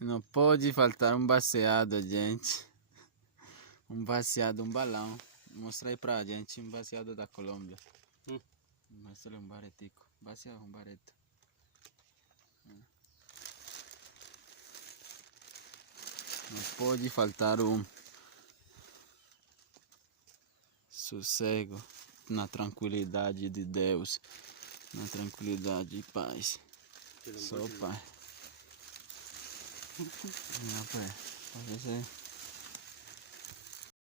Não pode faltar um baseado, gente. Um baseado, um balão. Mostra aí pra gente um baseado da Colômbia. Mostra um baretico. Baseado, um bareto. Não pode faltar um. Sossego, na tranquilidade de Deus. Na tranquilidade e paz. Só paz. Não, pera.